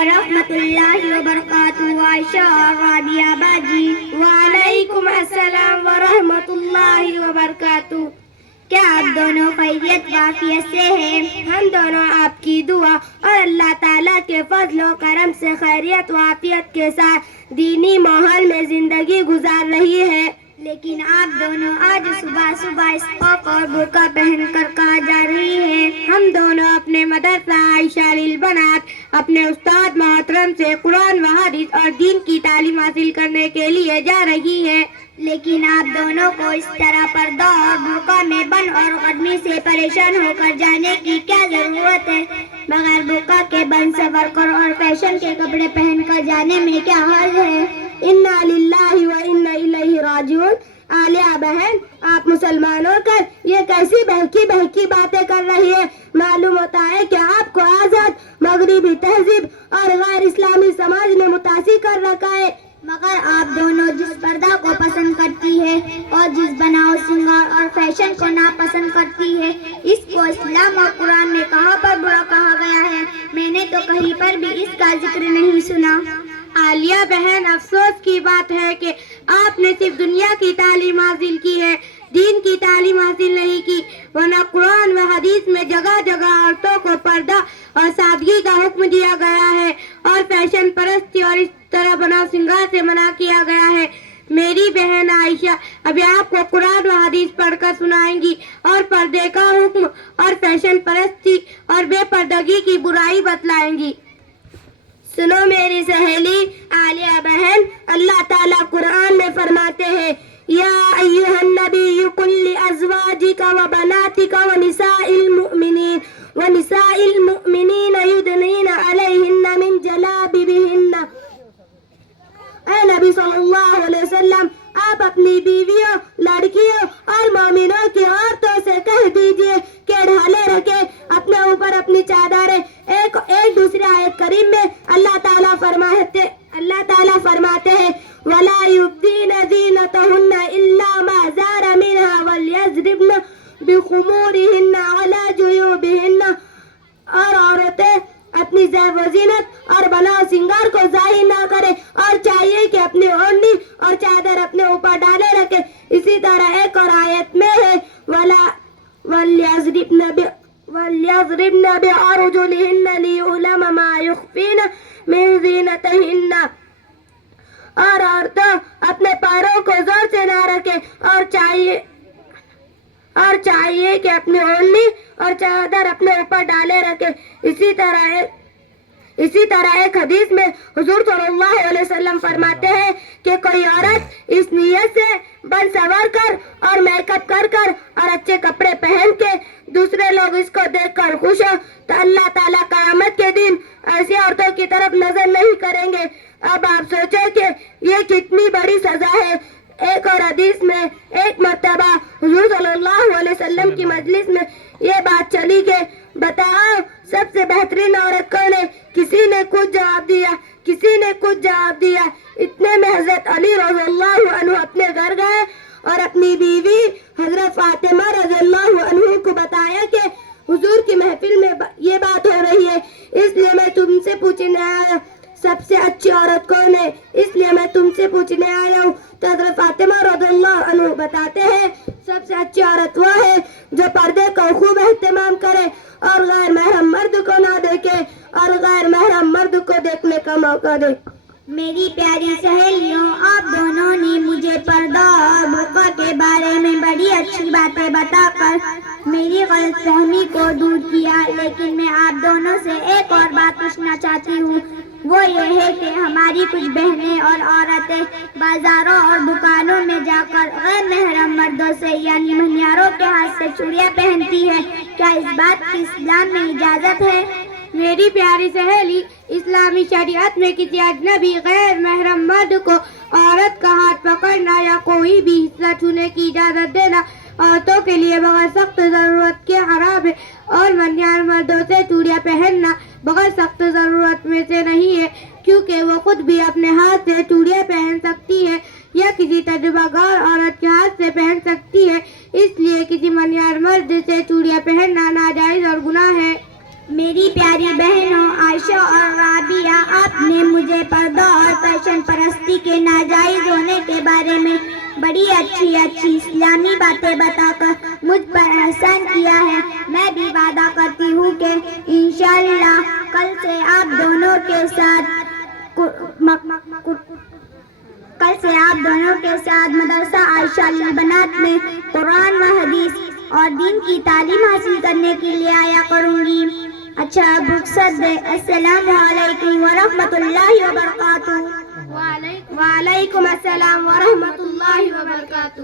ورحمۃ اللہ وبرکاتہ عائشہ اور رابعہ باجی۔ وعلیکم السلام ورحمۃ اللہ وبرکاتہ۔ کیا آپ دونوں خیریت وافیت سے ہیں؟ ہم دونوں آپ کی دعا اور اللہ تعالیٰ کے فضل و کرم سے خیریت وافیت کے ساتھ دینی ماحول میں زندگی گزار رہی ہے۔ لیکن آپ دونوں آج صبح صبح اسکارف اور برقع پہن کر کہاں جا رہی ہیں؟ ہم دونوں اپنے مدرسہ عائشہ للبنات اپنے استاد محترم سے قرآن و حدیث اور دین کی تعلیم حاصل کرنے کے لیے جا رہی ہیں۔ لیکن آپ دونوں کو اس طرح پردہ اور برقع میں بند اور قدمی سے پریشان ہو کر جانے کی کیا ضرورت ہے؟ بغیر برقع کے بند سور کر اور فیشن کے کپڑے پہن کر جانے میں کیا حرج ہے؟ انا للہ و انا الیہ راجعون۔ عالیہ بہن، آپ مسلمان ہو کر یہ کیسی بہکی بہکی باتیں کر رہی ہے؟ معلوم ہوتا ہے کہ آپ کو آزاد مغربی تہذیب اور غیر اسلامی سماج نے متاثر کر رکھا ہے۔ مگر آپ دونوں جس پردہ کو پسند کرتی ہے اور جس بناؤ سنگار اور فیشن کو ناپسند کرتی ہے، اس کو اسلام اور قرآن نے کہاں پر برا کہا گیا ہے؟ میں نے تو کہیں پر بھی اس کا ذکر نہیں سنا۔ عالیہ بہن، افسوس کی بات ہے کہ آپ نے صرف دنیا کی تعلیم حاصل کی ہے، دین کی تعلیم حاصل نہیں کی، ورنہ قرآن و حدیث میں جگہ جگہ عورتوں کو پردہ اور سادگی کا حکم دیا گیا ہے اور فیشن پرستی اور اس طرح بناؤ سنگار سے منع کیا گیا ہے۔ میری بہن عائشہ ابھی آپ کو قرآن و حدیث پڑھ کر سنائیں گی اور پردے کا حکم اور فیشن پرستی اور بے پردگی کی برائی بتلائیں گی۔ سنو میری سہیلی عالیہ بہن، اللہ تعالیٰ قرآن میں فرماتے ہیں، یا ایھا النبی قل لازواجک وبناتک ونساء المؤمنین یدنین علیہن من جلابیبہن۔ اے نبی صلی اللہ علیہ وسلم، آپ اپنی بیویوں، لڑکیوں اور مومنوں کی عورتوں سے کہہ دیجئے کہ ڈھالے رکھے اپنے اوپر اپنی چادریں۔ ایک دوسرے آیت کریم میں اللہ تعالیٰ فرماتے ہیں، وَلَا يُبْدِينَ زِينَتَهُنَّ إِلَّا مَا ظَهَرَ مِنْهَا وَلْيَضْرِبْنَ بِخُمُورِهِنَّ عَلَى جُيُوبِهِنَّ۔ اور عورتیں اپنی زیب و زینت اور بناؤ سنگار کو ظاہر نہ کرے اور چاہیے کہ اپنی اوڑھنی اور چادر اپنے اوپر ڈالے رکھے۔ اسی طرح ایک اور آیت میں ہے، وَلْيَضْرِبْنَ بِأَرْجُلِهِنَّ لِيُعْلَمَ مَا يُخْفِينَ مِنْ زِينَتِهِنَّ۔ اور عورتوں اپنے پیروں کو زور سے نہ رکھے اور چاہیے کہ اپنی اوڑھنی اور چادر اپنے اوپر ڈالے رکھے۔ اسی طرح ایک حدیث میں حضور صلی اللہ علیہ وسلم فرماتے ہیں کہ کوئی عورت اس نیت سے بن سنور کر اور میک اپ کر اور اچھے کپڑے پہن کے دوسرے لوگ اس کو دیکھ کر خوش ہو تو اللہ تعالیٰ قیامت کے دن ایسی عورتوں کی طرف نظر نہیں کریں گے۔ اب آپ سوچیں کہ یہ کتنی بڑی سزا ہے۔ ایک اور حدیث میں ایک مرتبہ حضور صلی اللہ علیہ وسلم کی مجلس میں یہ بات چلی کہ بتاؤ سب سے بہترین عورت کون ہے؟ کسی نے کچھ جواب دیا۔ اتنے میں حضرت علی رضی اللہ عنہ اپنے گھر گئے اور اپنی بیوی حضرت فاطمہ رضی اللہ عنہ کو بتایا کہ حضور کی محفل میں یہ بات ہو رہی ہے، اس لیے میں تم سے پوچھنے آیا سب سے اچھی عورت کون ہے، اس لیے میں تم سے پوچھنے آیا ہوں۔ تو حضرت فاطمہ رضی اللہ عنہ بتاتے ہیں، سب سے اچھی عورت وہ ہے جو پردے کا خوب اہتمام کرے اور غیر محرم مرد کو نہ دیکھے اور غیر محرم مرد کو دیکھنے کا موقع دے۔ میری پیاری سہیلیوں، آپ دونوں نے مجھے پردہ اور برقع کے بارے میں بڑی اچھی باتیں بتا کر میری غلط فہمی کو دور کیا، لیکن میں آپ دونوں سے ایک اور بات پوچھنا چاہتی ہوں، وہ یہ ہے کہ ہماری کچھ بہنیں اور عورتیں بازاروں اور دکانوں میں جا کر غیر محرم مردوں سے یعنی منیاروں کے ہاتھ سے چوڑیاں پہنتی ہے، کیا اس بات کی اسلام میں اجازت ہے؟ میری پیاری سہیلی، اسلامی شریعت میں کسی اجنبی غیر محرم مرد کو عورت کا ہاتھ پکڑنا یا کوئی بھی حصہ چھونے کی اجازت دینا عورتوں کے لیے بغیر سخت ضرورت کے حرام ہے، اور منیار مردوں سے چوڑیاں پہننا بغیر سخت ضرورت میں سے نہیں ہے، کیونکہ وہ خود بھی اپنے ہاتھ سے چوڑیاں پہن سکتی ہے یا کسی تجربہ کار عورت کے ہاتھ سے پہن سکتی ہے، اس لیے کسی منیار مرد سے چوڑیاں پہننا ناجائز اور گناہ ہے۔ میری پیاری بہنوں عائشہ اور رابعہ، آپ نے مجھے پردہ اور فیشن پرستی کے ناجائز ہونے کے بارے میں بڑی اچھی اسلامی باتیں بتا کر مجھ پر احسان کیا ہے. میں بھی وعدہ کرتی ہوں کہ انشاءاللہ کل سے آپ دونوں کے ساتھ مدرسہ عائشہ للبنات میں قرآن و حدیث اور دین کی تعلیم حاصل کرنے کے لیے آیا کروں گی. اچھا اب رخصت دے. السلام علیکم ورحمۃ اللہ وبرکاتہ. وعلیکم السلام ورحمۃ اللہ وبرکاتہ.